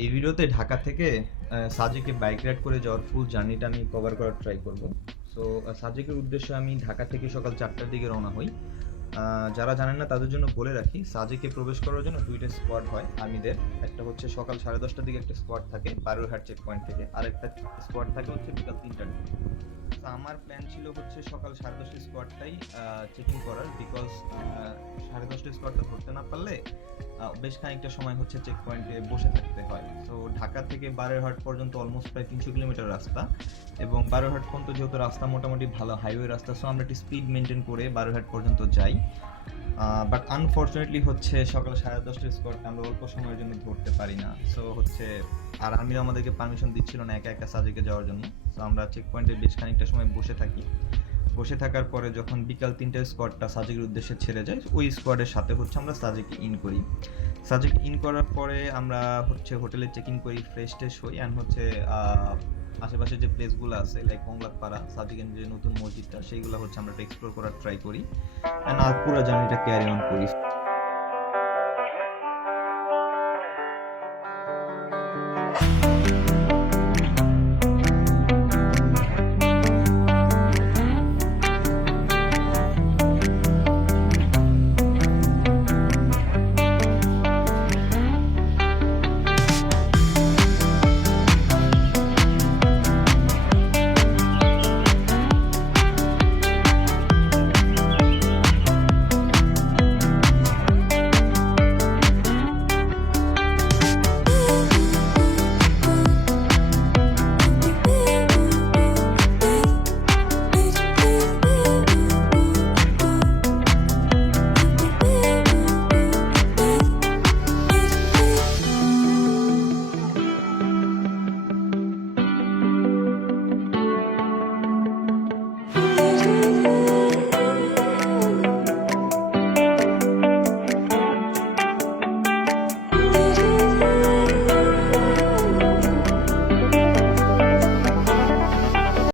এই ভিডিওতে ঢাকা থেকে সাজেকে বাইক রাইড করে যাওয়ার ফুল জার্নিটা আমি কভার করার ট্রাই করব। সো সাজেকের উদ্দেশ্যে আমি ঢাকা থেকে সকাল 4টার দিকে রওনা হই। যারা জানেন না তাদের জন্য বলে রাখি, সাজেকে প্রবেশ করার জন্য দুইটা স্কোয়াড হয় আর্মিদের। একটা হচ্ছে সকাল 10:30টার দিকে একটা স্কোয়াড থাকে বারুরহাট চেক পয়েন্ট থেকে, আর একটা স্কোয়াড থাকে হচ্ছে বিকাল 3টার দিকে। তো আমার প্ল্যান ছিল হচ্ছে সকাল 10:30 স্কোয়াডটাই চেকিং করার, বিকজ 10:30 স্কোয়াডটা ধরতে না পারলে বেশ খানিকটা সময় হচ্ছে চেক পয়েন্টে বসে থাকতে হয়। তো ঢাকা থেকে বারুরহাট পর্যন্ত অলমোস্ট প্রায় 300 কিলোমিটার রাস্তা, এবং বারুরহাট পর্যন্ত যেহেতু রাস্তা মোটামুটি ভালো হাইওয়ে রাস্তা, সো আমরা একটু স্পিড মেনটেন করে বারুরহাট পর্যন্ত যাই। বাট আনফর্চুনেটলি হচ্ছে সকাল 10:30 স্কোয়াডটা আমরা অল্প সময়ের জন্য ধরতে পারি না। সো হচ্ছে আর আর্মিরা আমাদেরকে পারমিশন দিচ্ছিল না একা একা সাজেকে যাওয়ার জন্য। সো আমরা চেক পয়েন্টে বেশ খানিকটা সময় বসে থাকি। বসে থাকার পরে যখন বিকাল 3টায় স্কোয়াডটা সাজেকের উদ্দেশ্যে ছেড়ে যায়, ওই স্কোয়াডের সাথে হচ্ছে আমরা সাজেকে ইন করি। সাজেক ইন করার পরে আমরা হচ্ছে হোটেলে চেক ইন করি, ফ্রেশ ট্রেশ হই, অ্যান্ড হচ্ছে আশেপাশে যে প্লেসগুলো আছে লাইক মংলাকপাড়া, সাজেকের যে নতুন মসজিদটা, সেইগুলো হচ্ছে আমরা এক্সপ্লোর করার ট্রাই করি, অ্যান্ড আর পুরো জার্নিটা ক্যারি অন করি।